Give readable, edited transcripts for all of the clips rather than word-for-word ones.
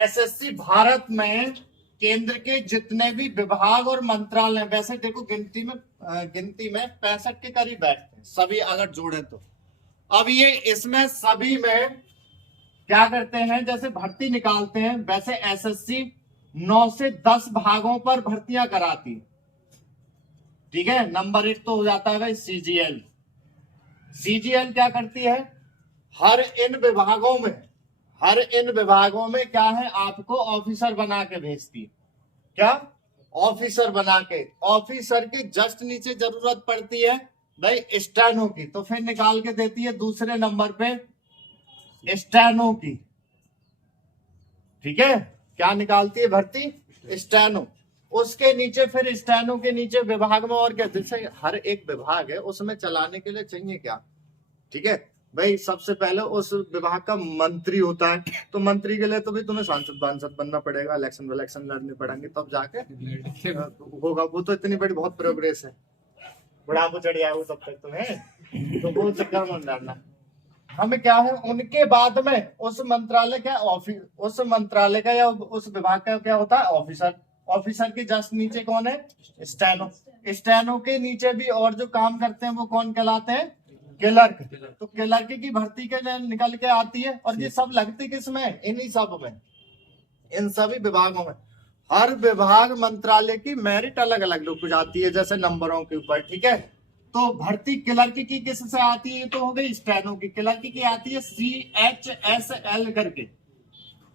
SSC Bharat में केंद्र के जितने भी विभाग और मंत्रालय, वैसे देखो गिनती में 65 के करीब बैठते हैं सभी अगर जोड़े तो। अब ये इसमें सभी में क्या करते हैं, जैसे भर्ती निकालते हैं, वैसे एसएससी 9 से 10 भागों पर भर्तियां कराती है। ठीक है, नंबर 1 तो हो जाता है भाई सीजीएल। सीजीएल क्या करती है, हर इन विभागों में क्या है, आपको ऑफिसर बना के भेजती है। क्या ऑफिसर बना के, ऑफिसर के जस्ट नीचे जरूरत पड़ती है भाई स्टेनो की, तो फिर निकाल के देती है दूसरे नंबर पे स्टेनो की। ठीक है, क्या निकालती है भर्ती, स्टेनो। उसके नीचे फिर स्टेनो के नीचे विभाग में और क्या, जैसे हर एक विभाग है उसमें चलाने के लिए चाहिए क्या, ठीक है भाई, सबसे पहले उस विभाग का मंत्री होता है, तो मंत्री के लिए तो भी तुम्हें सांसद बनना पड़ेगा, इलेक्शन लड़ने पड़ेंगे तब जाके होगा। वो तो इतनी बड़ी बहुत प्रोग्रेस है, बुढ़ापा चढ़ जाए वो तब तक तुम्हें, तो वो चक्कर में डालना। हमें क्या है, उनके बाद में उस मंत्रालय का ऑफिस, उस मंत्रालय का या उस विभाग का क्या होता है, ऑफिसर। ऑफिसर के जस्ट नीचे कौन है, स्टेनो। स्टेनो के नीचे भी और जो काम करते हैं वो कौन कहलाते हैं, क्लर्क। तो क्लर्क की भर्ती के लिए निकल के आती है, और ये सब लगती किसमें, इन्हीं सब में, इन सभी विभागों में। हर विभाग मंत्रालय की मेरिट अलग अलग रुक जाती है, जैसे नंबरों के ऊपर। ठीक है, तो भर्ती क्लर्क की किससे आती है, तो हो गई स्टेनो की। क्लर्क की आती है CHSL करके,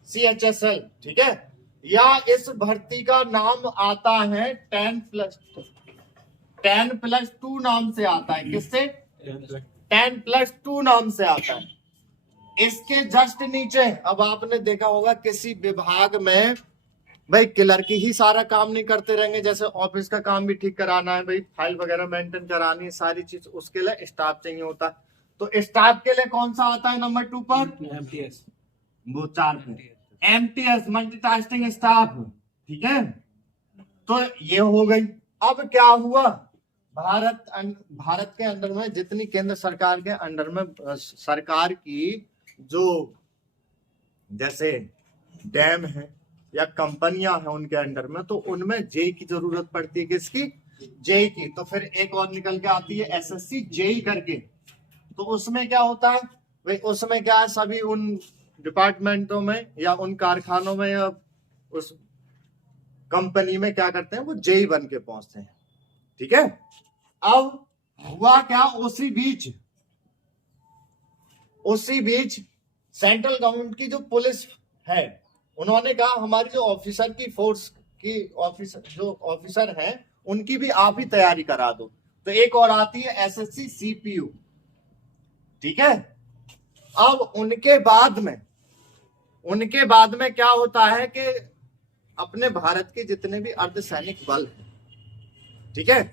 CHSL। ठीक है, या इस भर्ती का नाम आता है 10+2 नाम से आता है। किससे, 10+2 नाम से आता है। इसके जस्ट नीचे, अब आपने देखा होगा किसी विभाग में भाई क्लर्क ही सारा काम नहीं करते रहेंगे, जैसे ऑफिस का काम भी ठीक कराना है भाई, फाइल वगैरह मेंटेन करानी है, सारी चीज, उसके लिए स्टाफ चाहिए होता है। तो स्टाफ के लिए कौन सा आता है नंबर 2 पर, MTS। वो 4 MTS, मल्टीटास्किंग स्टाफ। ठीक है, तो ये हो गई। अब क्या हुआ, भारत के अंदर में जितनी केंद्र सरकार के अंडर में सरकार की जो जैसे डैम है या कंपनियां हैं उनके अंडर में, तो उनमें जेई की जरूरत पड़ती है। किसकी, जेई की। तो फिर एक और निकल के आती है एसएससी जेई करके। तो उसमें क्या होता है भाई, उसमें क्या है, सभी उन डिपार्टमेंटों में या उन कारखानों में या उस कंपनी में क्या करते हैं, वो जेई बन के पहुंचते हैं। ठीक है, अब हुआ क्या, उसी बीच सेंट्रल गवर्नमेंट की जो पुलिस है, उन्होंने कहा हमारी जो ऑफिसर की फोर्स की ऑफिसर हैं उनकी भी आप ही तैयारी करा दो। तो एक और आती है एसएससी सीपीयू। ठीक है, अब उनके बाद में क्या होता है कि अपने भारत के जितने भी अर्धसैनिक बल हैं, ठीक है,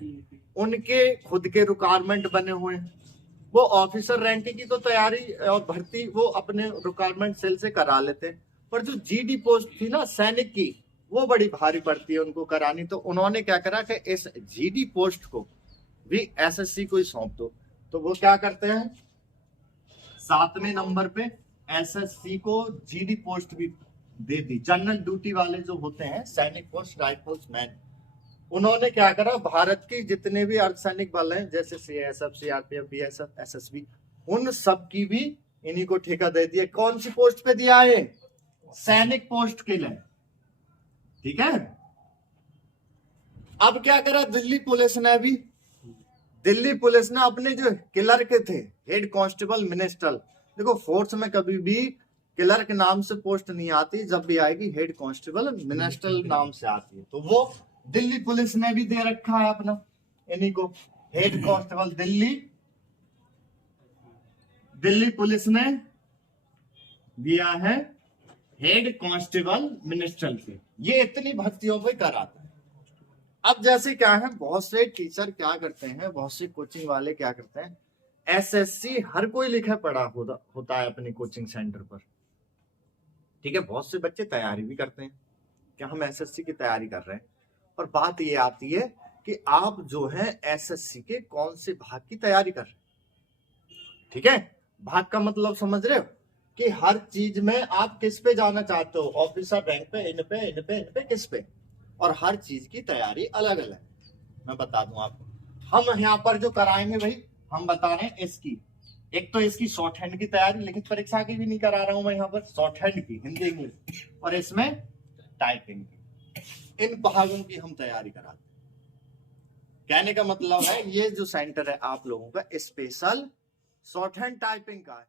उनके खुद के रिक्वायरमेंट बने हुए हैं। वो ऑफिसर रैंक की तो तैयारी और भर्ती वो अपने रिक्वायरमेंट सेल से करा लेते हैं, पर जो जीडी पोस्ट थी ना सैनिक की, वो बड़ी भारी पड़ती है उनको करानी। तो उन्होंने क्या करा कि इस जीडी पोस्ट को भी एसएससी को ही सौंप दो। तो वो क्या करते हैं, 7वें नंबर पे एसएससी को जीडी पोस्ट भी दे दी। जनरल ड्यूटी वाले जो होते हैं, सैनिक पोस्ट, राइफल्स मैन, उन्होंने क्या करा, भारत के जितने भी अर्धसैनिक बल हैं, जैसे सीएसएफ, सीआरपीएफ, बीएसएफ, एसएसबी, उन सब की भी इन्हीं को ठेका दे दिया। कौन सी पोस्ट पे दिया है, सैनिक पोस्ट के लिए। ठीक है, अब क्या करा दिल्ली पुलिस ने अपने जो क्लर्क थे, हेड कांस्टेबल मिनिस्टर, देखो फोर्स में कभी भी क्लर्क नाम से पोस्ट नहीं आती, जब भी आएगी हेड कांस्टेबल मिनिस्टर नाम से आती है। तो वो दिल्ली पुलिस ने भी दे रखा है अपना इन्हीं को, हेड कांस्टेबल। दिल्ली पुलिस ने दिया है हेड कांस्टेबल मिनिस्टर के। ये इतनी भर्तियों पे कराता है। अब जैसे क्या है, बहुत से टीचर क्या करते हैं, बहुत से कोचिंग वाले क्या करते हैं, एसएससी हर कोई लिखा पढ़ा होता है अपनी कोचिंग सेंटर पर। ठीक है, बहुत से बच्चे तैयारी भी करते हैं कि हम एसएससी की तैयारी कर रहे हैं, और बात ये आती है कि आप जो है एसएससी के कौन से भाग की तैयारी कर रहे हैं। ठीक है, भाग का मतलब समझ रहे हो कि हर चीज में आप किस पे जाना चाहते हो, ऑफिसर रैंक पे, इन पे, इन पे, इन पे, किस पे, और हर चीज की तैयारी अलग अलग। मैं बता दूं आपको, हम यहाँ पर जो कराएंगे भाई, हम बता रहे हैं इसकी, एक तो इसकी शॉर्ट हैंड की तैयारी, लिखित परीक्षा की भी नहीं करा रहा हूं मैं यहाँ पर, शॉर्ट हैंड की हिंदी इंग्लिश, और इसमें टाइपिंग की, इन भागों की हम तैयारी कराते हैं। कहने का मतलब है ये जो सेंटर है आप लोगों का स्पेशल शॉर्ट हैंड टाइपिंग का है।